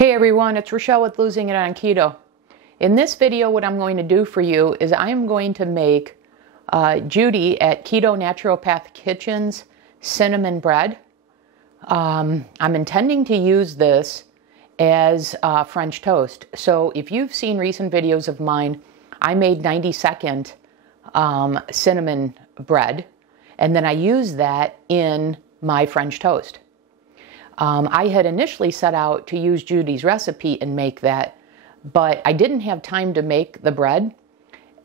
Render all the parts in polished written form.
Hey everyone, it's Rochelle with Losing It on Keto. In this video, what I'm going to do for you is I am going to make Judi at Keto Naturopath Kitchen's cinnamon bread. I'm intending to use this as French toast. So if you've seen recent videos of mine, I made 90-second cinnamon bread, and then I used that in my French toast. I had initially set out to use Judi's recipe and make that, but I didn't have time to make the bread,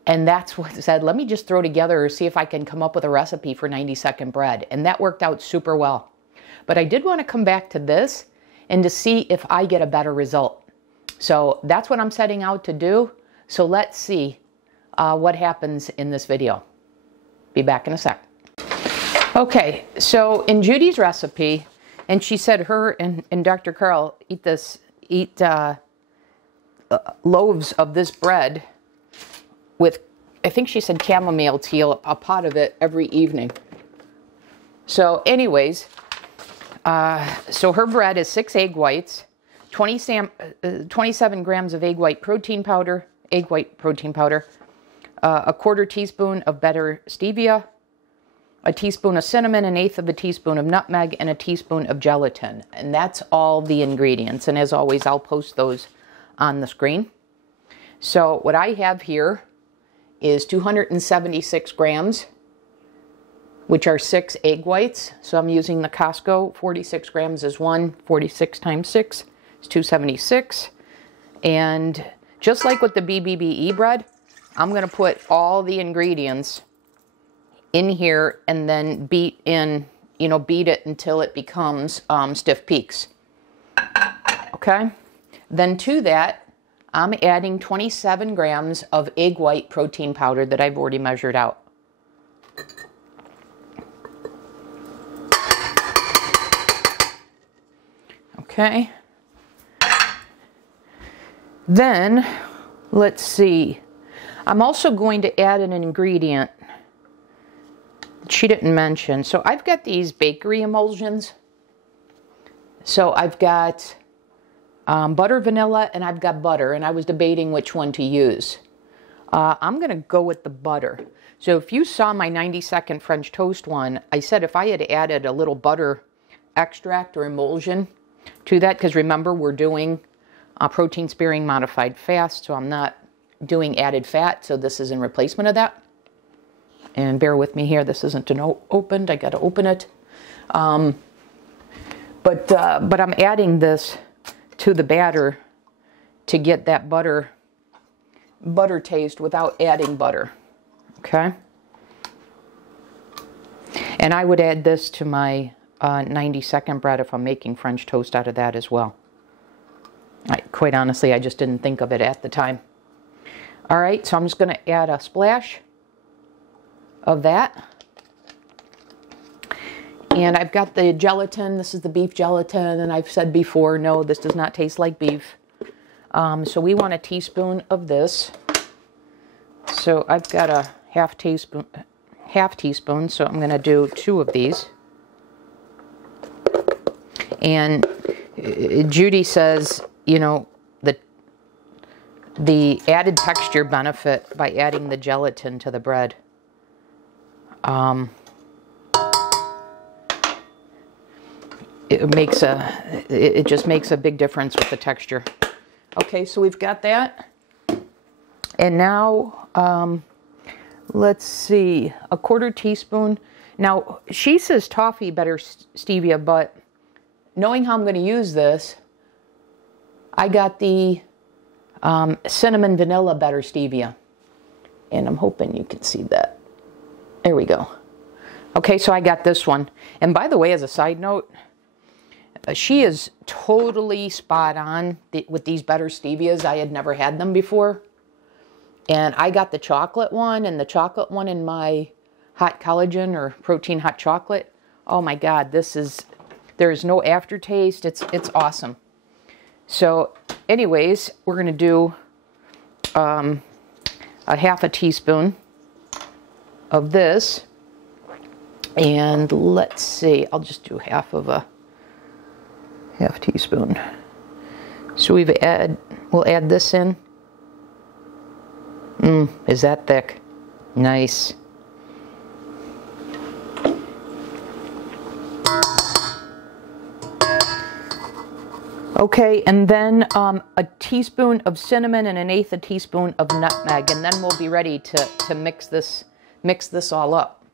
and that's what I said, let me just throw together or see if I can come up with a recipe for 90-second bread, and that worked out super well. But I did want to come back to this and to see if I get a better result. So that's what I'm setting out to do, so let's see what happens in this video. Be back in a sec. Okay, so in Judi's recipe, and she said her and Dr. Carl eat loaves of this bread with, I think she said chamomile tea, a pot of it every evening. So anyways, so her bread is 6 egg whites, 27 grams of egg white protein powder, a 1/4 teaspoon of better stevia, a teaspoon of cinnamon, 1/8 of a teaspoon of nutmeg, and a teaspoon of gelatin. And that's all the ingredients. And as always, I'll post those on the screen. So what I have here is 276 grams, which are 6 egg whites. So I'm using the Costco. 46 grams is 1. 46 times 6 is 276. And just like with the BBBE bread, I'm going to put all the ingredients in here and then beat it until it becomes stiff peaks. Okay. Then to that, I'm adding 27 grams of egg white protein powder that I've already measured out. Okay. Then, let's see. I'm also going to add an ingredient she didn't mention. So I've got these bakery emulsions. So I've got butter, vanilla, and I've got butter, and I was debating which one to use. I'm going to go with the butter. So if you saw my 90-second French toast one, I said if I had added a little butter extract or emulsion to that, because remember we're doing a protein sparing modified fast, so I'm not doing added fat, so this is in replacement of that. And bear with me here, this isn't opened, I got to open it. But I'm adding this to the batter to get that butter taste without adding butter, okay? And I would add this to my 90-second bread if I'm making French toast out of that as well. Quite honestly, I just didn't think of it at the time. All right, so I'm just going to add a splash of that. And I've got the gelatin. This is the beef gelatin, and I've said before, no, this does not taste like beef. So we want a teaspoon of this. So I've got a half teaspoon, so I'm going to do 2 of these. And Judi says, you know, the added texture benefit by adding the gelatin to the bread. It just makes a big difference with the texture. Okay, so we've got that. And now, let's see, a 1/4 teaspoon. Now, she says toffee better stevia, but knowing how I'm going to use this, I got the cinnamon vanilla better stevia. And I'm hoping you can see that. There we go. Okay, so I got this one. And by the way, as a side note, she is totally spot on with these better stevias. I had never had them before. And I got the chocolate one, and the chocolate one in my hot collagen or protein hot chocolate. Oh my God, there is no aftertaste. It's awesome. So anyways, we're going to do a 1/2 teaspoon of this. And let's see, I'll just do half teaspoon. So we'll add this in. Is that thick? Nice. Okay, and then a teaspoon of cinnamon and 1/8 a teaspoon of nutmeg, and then we'll be ready to mix this all up.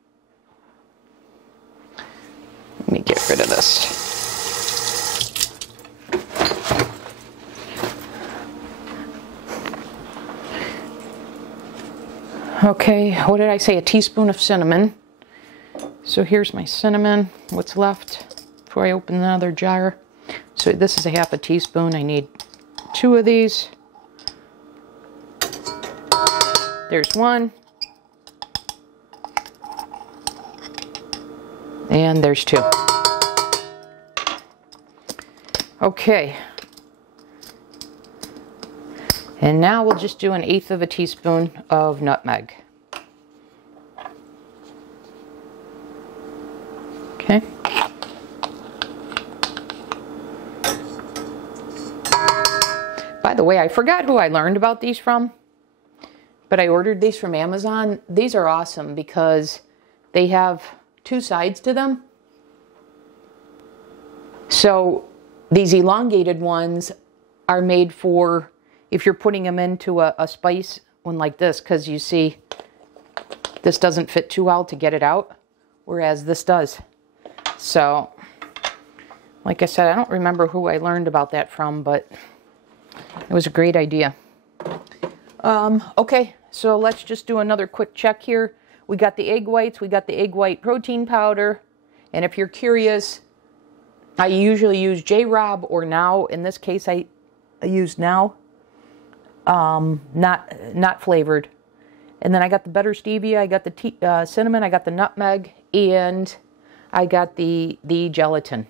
Let me get rid of this. Okay, what did I say? A teaspoon of cinnamon. So here's my cinnamon, what's left before I open another jar. So this is a 1/2 a teaspoon. I need 2 of these. There's 1. And there's 2. Okay. And now we'll just do 1/8 of a teaspoon of nutmeg. Okay. By the way, I forgot who I learned about these from, but I ordered these from Amazon. These are awesome because they have 2 sides to them. So these elongated ones are made for if you're putting them into a spice one like this, because you see this doesn't fit too well to get it out, whereas this does. So, like I said, I don't remember who I learned about that from, but it was a great idea. Okay, so let's just do another quick check here. We got the egg whites, we got the egg white protein powder, and if you're curious, I usually use J-Rob or Now. In this case, I use Now, not flavored. And then I got the butter stevia, I got the cinnamon, I got the nutmeg, and I got the gelatin.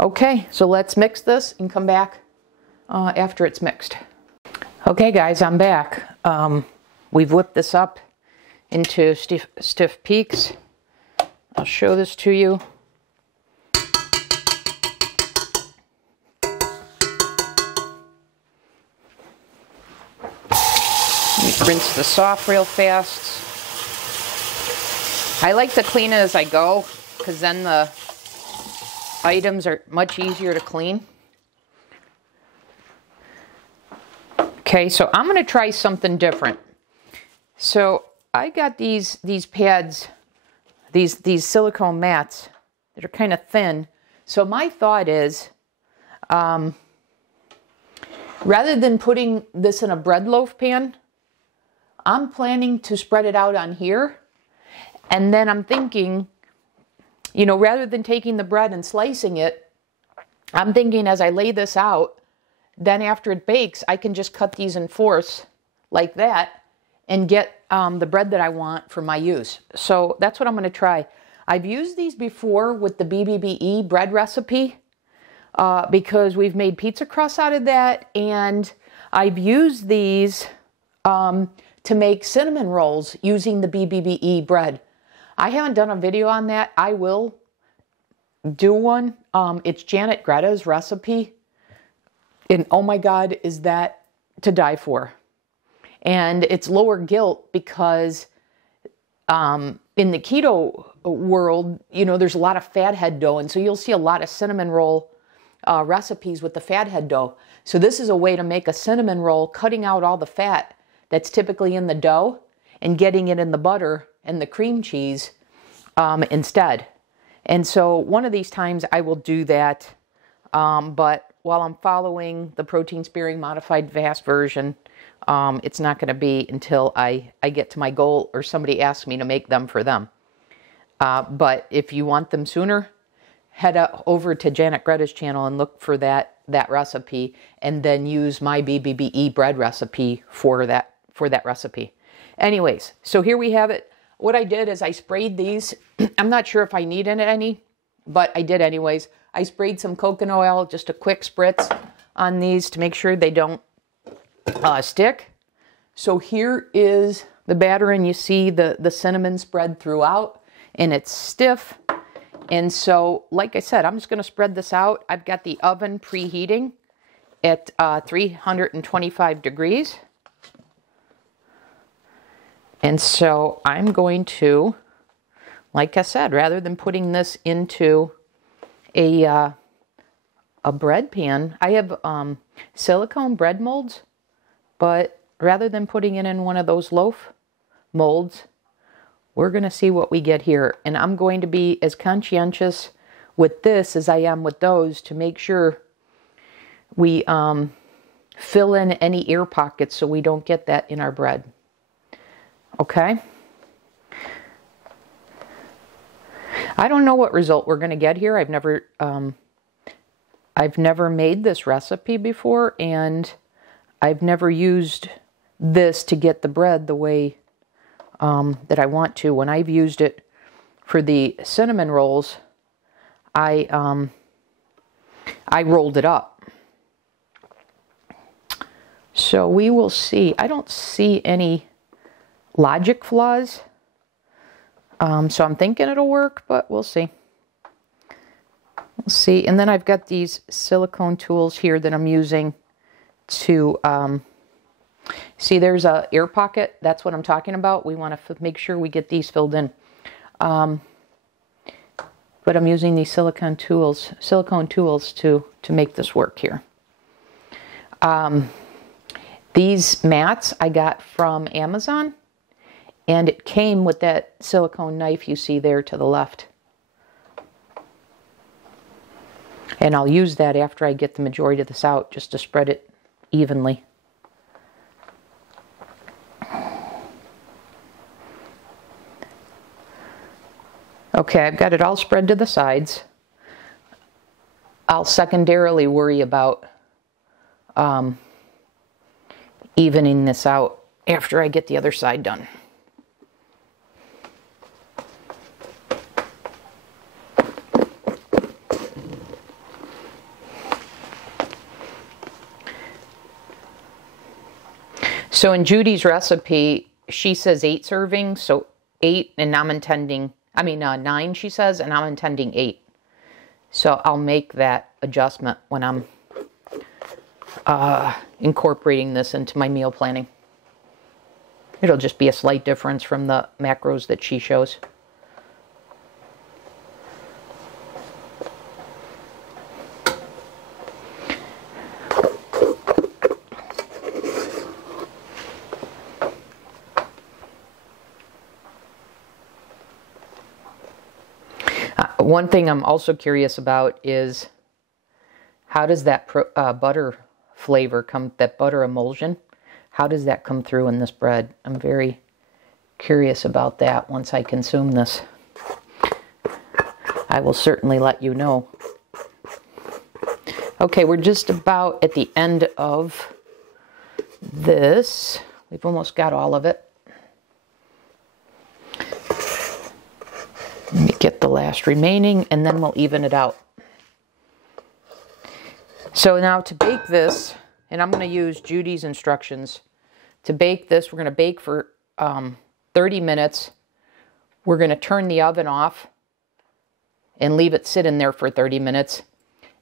Okay, so let's mix this and come back after it's mixed. Okay guys, I'm back. We've whipped this up into stiff peaks. I'll show this to you. Rinse this off real fast. I like to clean it as I go because then the items are much easier to clean. Okay, so I'm going to try something different. So I got these pads, these silicone mats that are kind of thin. So my thought is, rather than putting this in a bread loaf pan, I'm planning to spread it out on here. And then I'm thinking, you know, rather than taking the bread and slicing it, I'm thinking as I lay this out, then after it bakes, I can just cut these in fourths like that and get the bread that I want for my use. So that's what I'm going to try. I've used these before with the BBBE bread recipe because we've made pizza crusts out of that, and I've used these to make cinnamon rolls using the BBBE bread. I haven't done a video on that. I will do one. It's Janet Greta's recipe. And oh my God, is that to die for. And it's lower guilt because in the keto world, you know, there's a lot of fathead dough. And so you'll see a lot of cinnamon roll recipes with the fathead dough. So this is a way to make a cinnamon roll, cutting out all the fat that's typically in the dough and getting it in the butter and the cream cheese instead. And so one of these times I will do that, but while I'm following the protein sparing modified fast version, it's not going to be until I get to my goal or somebody asks me to make them for them. But if you want them sooner, head over to Janet Greta's channel and look for that recipe, and then use my BBBE bread recipe for that recipe. Anyways, so here we have it. What I did is I sprayed these. I'm not sure if I needed any, but I did anyways. I sprayed some coconut oil, just a quick spritz on these to make sure they don't stick. So here is the batter, and you see the cinnamon spread throughout, and it's stiff. And so, like I said, I'm just going to spread this out. I've got the oven preheating at 325 degrees. And so I'm going to, like I said, rather than putting this into a bread pan, I have silicone bread molds, but rather than putting it in one of those loaf molds, we're going to see what we get here. And I'm going to be as conscientious with this as I am with those to make sure we fill in any air pockets so we don't get that in our bread. Okay? I don't know what result we're going to get here. I've never made this recipe before, and I've never used this to get the bread the way that I want to. When I've used it for the cinnamon rolls, I rolled it up. So we will see. I don't see any logic flaws. So I'm thinking it'll work, but we'll see. We'll see. And then I've got these silicone tools here that I'm using to, see there's a air pocket. That's what I'm talking about. We want to make sure we get these filled in. But I'm using these silicone tools to make this work here. These mats I got from Amazon. And it came with that silicone knife you see there to the left. And I'll use that after I get the majority of this out, just to spread it evenly. Okay, I've got it all spread to the sides. I'll secondarily worry about evening this out after I get the other side done. So in Judy's recipe, she says 8 servings, so 8, and I'm intending, 9 she says, and I'm intending 8. So I'll make that adjustment when I'm incorporating this into my meal planning. It'll just be a slight difference from the macros that she shows. One thing I'm also curious about is how does that butter flavor come, that butter emulsion, how does that come through in this bread? I'm very curious about that once I consume this. I will certainly let you know. Okay, we're just about at the end of this. We've almost got all of it. Let me get the last remaining, and then we'll even it out. So now to bake this, and I'm going to use Judy's instructions. To bake this, we're going to bake for 30 minutes. We're going to turn the oven off and leave it sit in there for 30 minutes.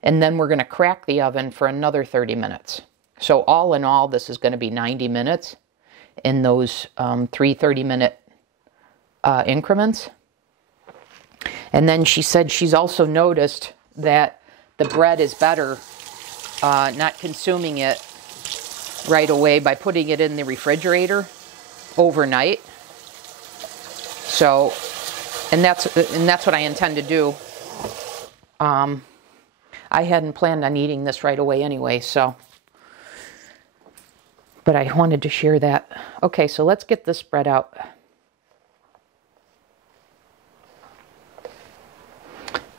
And then we're going to crack the oven for another 30 minutes. So all in all, this is going to be 90 minutes in those 3 30-minute increments. And then she said she's also noticed that the bread is better not consuming it right away by putting it in the refrigerator overnight. So, and that's what I intend to do. I hadn't planned on eating this right away anyway, so. But I wanted to share that. Okay, so let's get this spread out.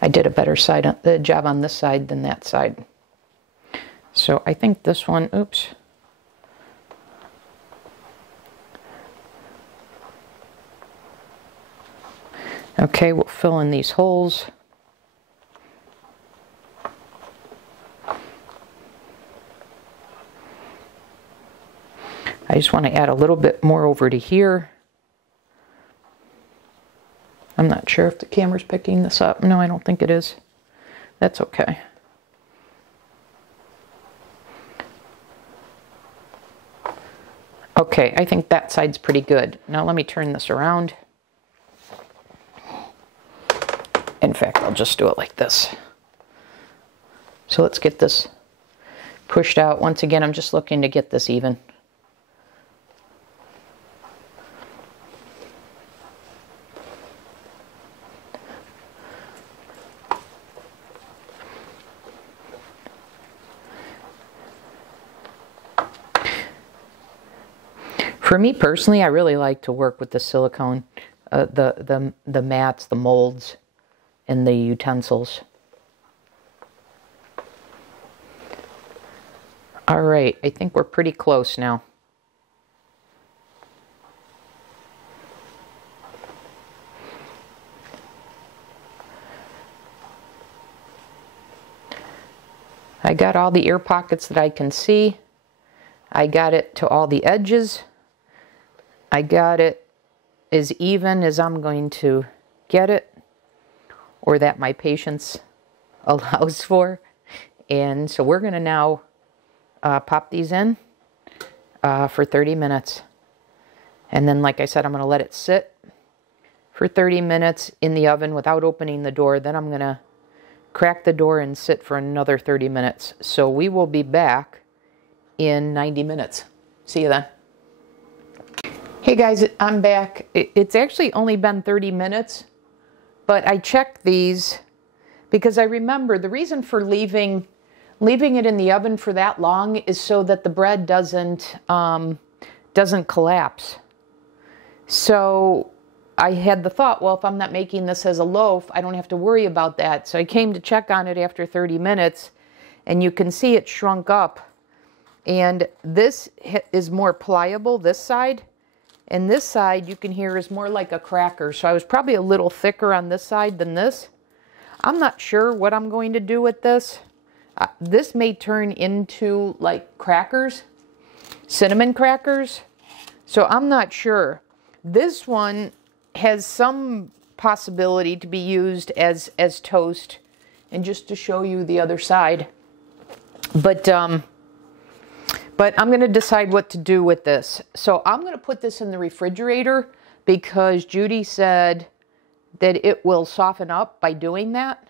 I did a better job on this side than that side. So I think this one, oops. Okay, we'll fill in these holes. I just want to add a little bit more over to here. I'm not sure if the camera's picking this up. No, I don't think it is. That's okay. Okay, I think that side's pretty good. Now let me turn this around. In fact, I'll just do it like this. So let's get this pushed out. Once again, I'm just looking to get this even. For me personally, I really like to work with the silicone, the mats, the molds, and the utensils. All right, I think we're pretty close now. I got all the ear pockets that I can see. I got it to all the edges. I got it as even as I'm going to get it, or that my patience allows for. And so we're going to now pop these in for 30 minutes. And then, like I said, I'm going to let it sit for 30 minutes in the oven without opening the door. Then I'm going to crack the door and sit for another 30 minutes. So we will be back in 90 minutes. See you then. Hey guys, I'm back. It's actually only been 30 minutes, but I checked these because I remember the reason for leaving it in the oven for that long is so that the bread doesn't collapse. So I had the thought, well, if I'm not making this as a loaf, I don't have to worry about that. So I came to check on it after 30 minutes, and you can see it shrunk up. And this is more pliable, this side. And this side, you can hear, is more like a cracker. So I was probably a little thicker on this side than this. I'm not sure what I'm going to do with this. This may turn into like crackers, cinnamon crackers. So I'm not sure. This one has some possibility to be used as toast. And just to show you the other side. But I'm going to decide what to do with this. So I'm going to put this in the refrigerator because Judi said that it will soften up by doing that.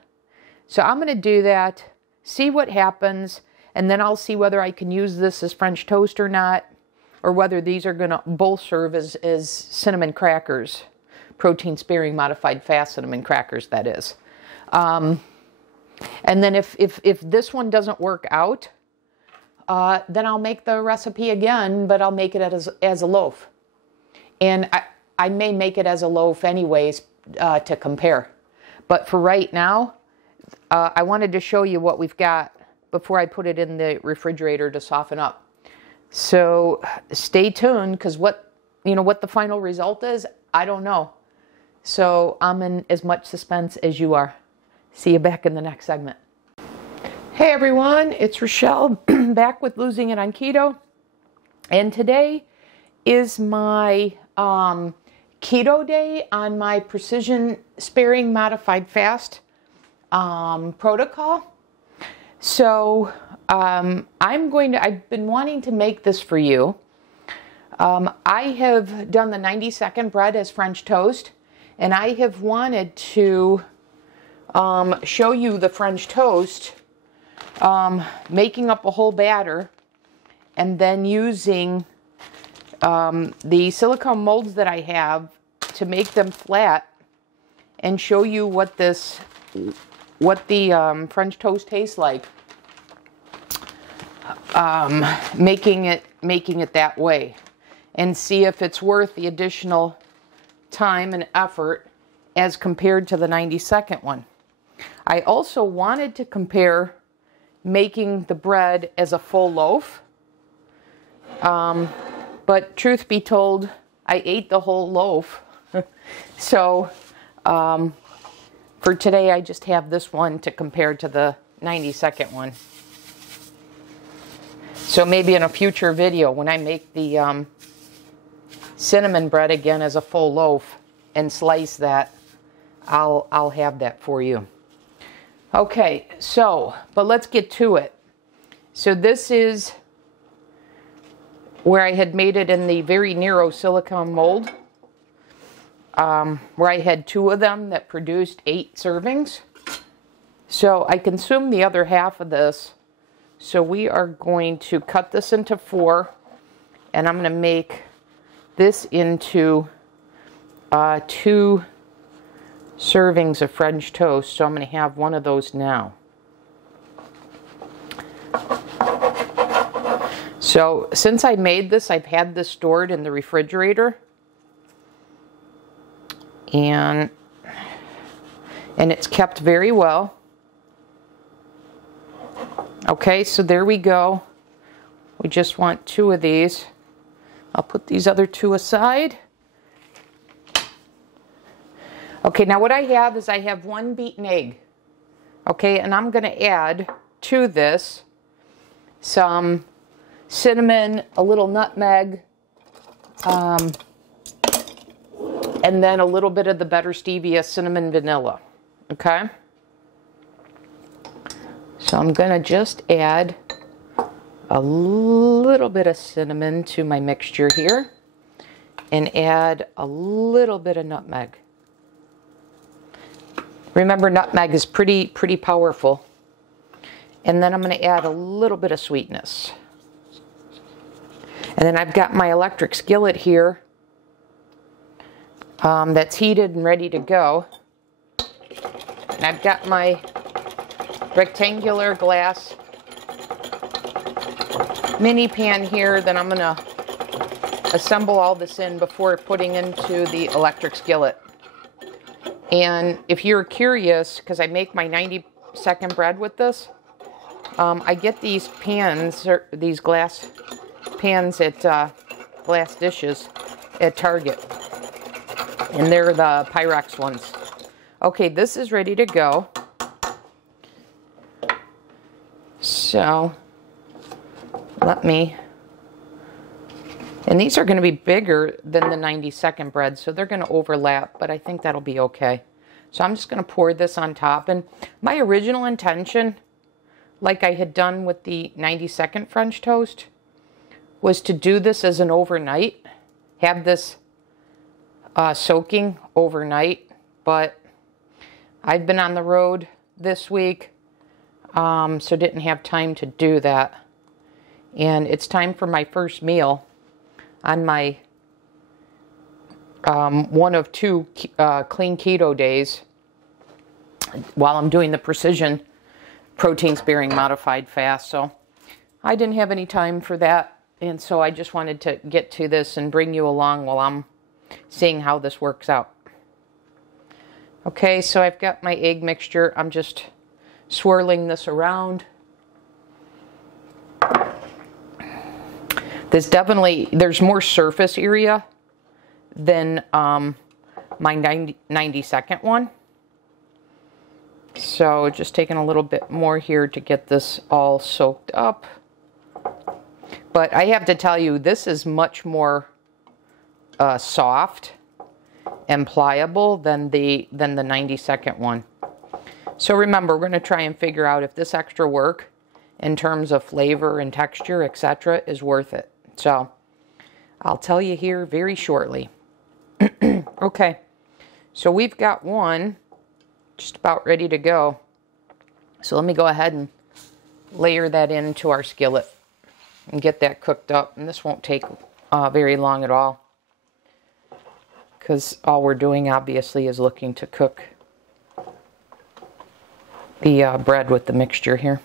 So I'm going to do that, see what happens, and then I'll see whether I can use this as French toast or not, or whether these are going to both serve as cinnamon crackers, protein-sparing modified fast cinnamon crackers, that is. And then if this one doesn't work out, then I'll make the recipe again, but I'll make it as a loaf. And I may make it as a loaf anyways to compare. But for right now, I wanted to show you what we've got before I put it in the refrigerator to soften up. So stay tuned, because what the final result is, I don't know. So I'm in as much suspense as you are. See you back in the next segment. Hey everyone, it's Rochelle back with Losing It on Keto, and today is my keto day on my Precision Sparing Modified Fast protocol. So I've been wanting to make this for you. I have done the 90-second bread as French toast, and I have wanted to show you the French toast making up a whole batter and then using the silicone molds that I have to make them flat and show you what the French toast tastes like, making it that way, and see if it's worth the additional time and effort as compared to the 90-second one. I also wanted to compare making the bread as a full loaf. But truth be told, I ate the whole loaf. So for today, I just have this one to compare to the 90-second one. So maybe in a future video, when I make the cinnamon bread again as a full loaf and slice that, I'll have that for you. Okay, but let's get to it. So this is where I had made it in the very narrow silicone mold, where I had 2 of them that produced 8 servings. So I consumed the other half of this. So we are going to cut this into 4, and I'm going to make this into 2 servings of French toast. So I'm going to have one of those now. So since I made this, I've had this stored in the refrigerator. And it's kept very well. Okay, so there we go. We just want 2 of these. I'll put these other 2 aside. Okay, now what I have is I have 1 beaten egg. Okay, and I'm going to add to this some cinnamon, a little nutmeg, and then a little bit of the better stevia, cinnamon vanilla. Okay? So I'm going to just add a little bit of cinnamon to my mixture here and add a little bit of nutmeg. Remember, nutmeg is pretty powerful. And then I'm going to add a little bit of sweetness. And then I've got my electric skillet here that's heated and ready to go. And I've got my rectangular glass mini pan here that I'm going to assemble all this in before putting into the electric skillet. And if you're curious, because I make my 90-second bread with this, I get these pans, or these glass pans at glass dishes at Target. And they're the Pyrex ones. Okay, this is ready to go. So, let me... And these are going to be bigger than the 90-second bread, so they're going to overlap, but I think that'll be okay. So I'm just going to pour this on top. And my original intention, like I had done with the 90-second French toast, was to do this as an overnight. Have this soaking overnight. But I've been on the road this week, so didn't have time to do that. And it's time for my first meal on my one of 2 clean keto days while I'm doing the Precision protein sparing modified fast. So I didn't have any time for that, and so I just wanted to get to this and bring you along while I'm seeing how this works out. Okay, so I've got my egg mixture. I'm just swirling this around. There's more surface area than my 90-second one. So just taking a little bit more here to get this all soaked up. But I have to tell you, this is much more soft and pliable than the 90-second one. So remember, we're going to try and figure out if this extra work in terms of flavor and texture, etc., is worth it. So I'll tell you here very shortly. Okay, so we've got one just about ready to go. So let me go ahead and layer that into our skillet and get that cooked up. And this won't take very long at all, because all we're doing obviously is looking to cook the bread with the mixture here.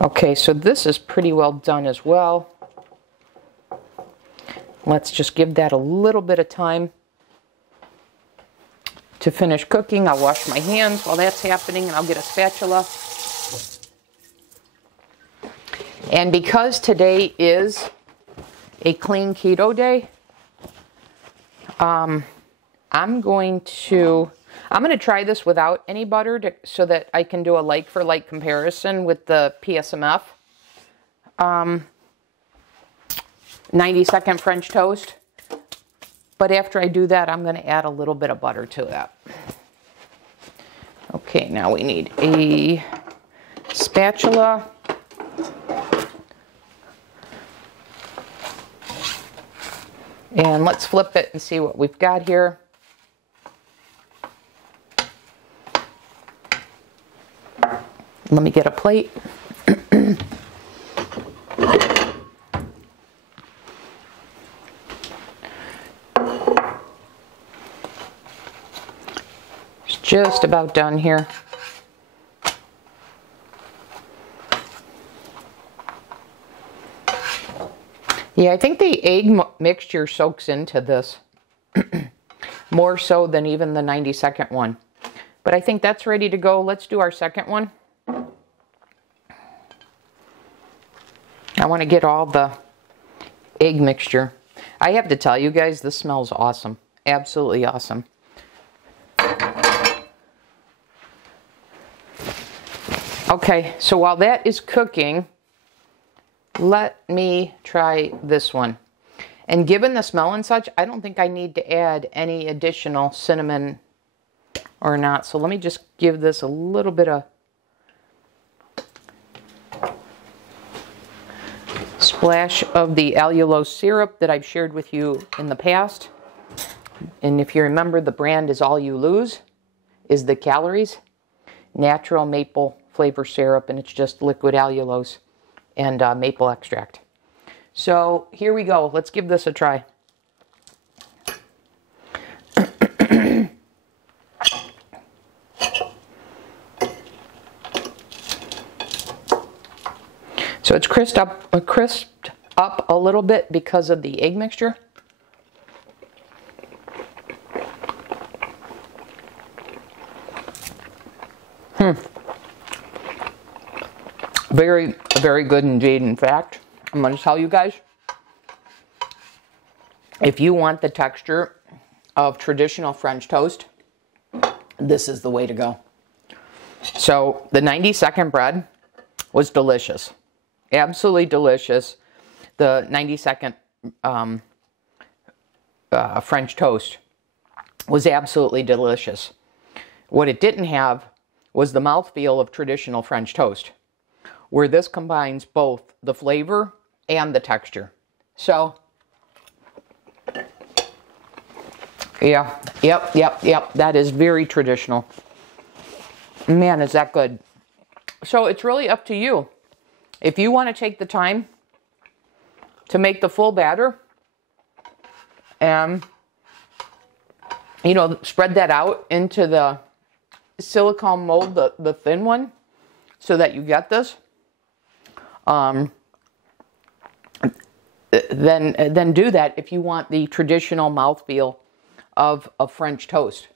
Okay, so this is pretty well done as well. Let's just give that a little bit of time to finish cooking. I'll wash my hands while that's happening, and I'll get a spatula. And because today is a clean keto day, I'm going to try this without any butter so that I can do a like-for-like comparison with the PSMF 90-second French toast. But after I do that, I'm going to add a little bit of butter to that. Okay, now we need a spatula. And let's flip it and see what we've got here. Let me get a plate. It's just about done here. Yeah, I think the egg mixture soaks into this more so than even the 90-second one. But I think that's ready to go. Let's do our second one. I want to get all the egg mixture. I have to tell you guys, this smells awesome. Absolutely awesome. Okay, so while that is cooking, let me try this one. And given the smell and such, I don't think I need to add any additional cinnamon or not. So let me just give this a little bit of splash of the allulose syrup that I've shared with you in the past. And if you remember, the brand is All You Lose, is the calories. Natural maple flavor syrup, and it's just liquid allulose and maple extract. So here we go. Let's give this a try. So it's crisped up a little bit because of the egg mixture. Very, very good indeed. In fact, I'm going to tell you guys, if you want the texture of traditional French toast, this is the way to go. So the 90-second bread was delicious. Absolutely delicious. The 90-second French toast was absolutely delicious. What it didn't have was the mouthfeel of traditional French toast, where this combines both the flavor and the texture. So, yeah, yep, that is very traditional. Man, is that good. So it's really up to you. If you want to take the time to make the full batter and, you know, spread that out into the silicone mold, the thin one, so that you get this, then do that if you want the traditional mouthfeel of French toast.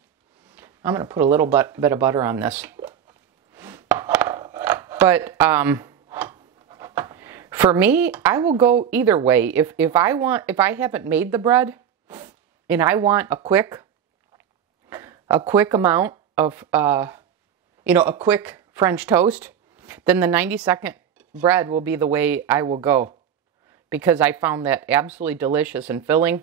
I'm going to put a little bit of butter on this. But for me, I will go either way. If I haven't made the bread and I want a quick amount of a quick French toast, then the 90-second bread will be the way I will go, because I found that absolutely delicious and filling.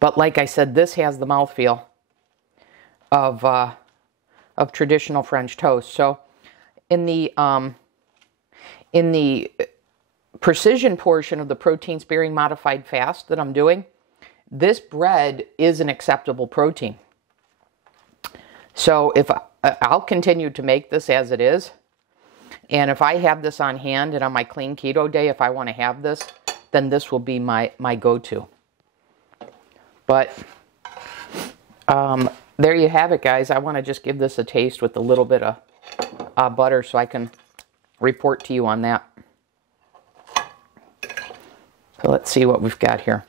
But like I said, this has the mouthfeel of traditional French toast. So in the precision portion of the protein sparing modified fast that I'm doing, this bread is an acceptable protein. So if I'll continue to make this as it is, and if I have this on hand and on my clean keto day, if I want to have this, then this will be my go-to. But there you have it, guys. I want to just give this a taste with a little bit of butter so I can report to you on that. So let's see what we've got here.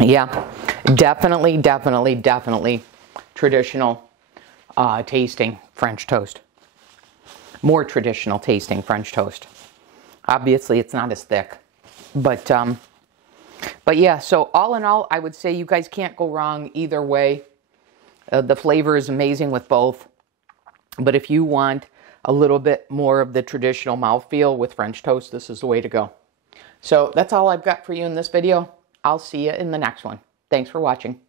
Yeah, definitely traditional tasting French toast. More traditional tasting French toast. Obviously, it's not as thick, but yeah. So all in all, I would say you guys can't go wrong either way. The flavor is amazing with both, but if you want a little bit more of the traditional mouthfeel with French toast, this is the way to go. So that's all I've got for you in this video. I'll see you in the next one. Thanks for watching.